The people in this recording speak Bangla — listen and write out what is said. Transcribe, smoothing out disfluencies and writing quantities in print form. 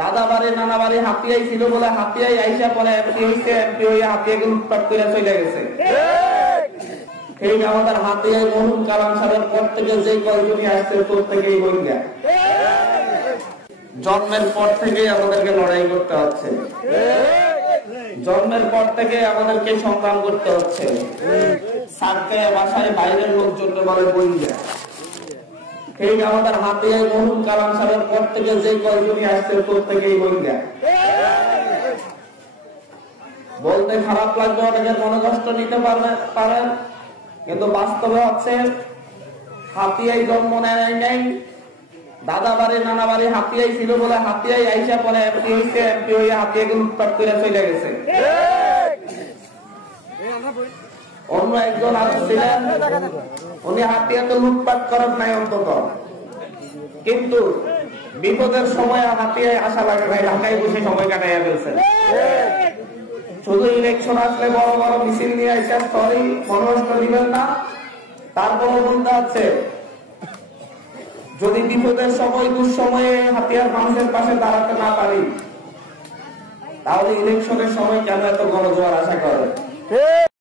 দাদা বাড়ি নানা বাড়ি হাতিয়াই ছিল বলে হাতিয়াই আইসা পরে এমপি হয়েছে, এমপি হয়ে হাতিয়াকে লুটপাট করে চলে গেছে। এই আমাদের হাতিয়াই মরহুম কালাম সাহেবের পর থেকে যে কয়েকজনই আসছে প্রত্যেকেই বইঙ্গা। জন্মের পর থেকে আমাদেরকে লড়াই করতে হচ্ছে, জন্মের পর থেকে আমাদেরকে সংগ্রাম করতে হচ্ছে। সাথে বাসায় বাইরের লোকজন বলে বইঙ্গা। এই আমাদের হাতিয়াই মরহুম কালাম সাহেবের পর থেকে যে কয়েকজনই আসছে প্রত্যেকেই বইঙ্গা। বলতে খারাপ লাগবে, অনেকের মনে কষ্ট নিতে পারেন, কিন্তু বাস্তবে হচ্ছে হাতিয়াই জন্ম নেয় নাই। দাদা বাড়ি নানা বাড়ি হাতিয়াই ছিল বলে হাতিয়াই আইসা পরে এমপি হয়েছে, এমপি হয়ে হাতিয়াকে লুটপাট করে চলে গেছে। অন্য একজন ছিলেন, উনি হাতিয়াকে লুটপাট করেন নাই অন্তত, কিন্তু বিপদের সময় হাতিয়ায় আসা লাগে নাই, ঢাকায় বসে সময় কাটাইয়া ফেলছেন। শুধু ইলেকশন আসলে বড় বড় মিছিল নিয়ে আসেন, সরি মনোনষ্ট দিবেন না। তারপরে বলতে হচ্ছে যদি বিপদের সময় দুঃসময়ে হাতিয়ার মানুষের পাশে দাঁড়াতে না পারি, তাহলে ইলেকশনের সময় কেন এত গণজোয়ার আশা করে?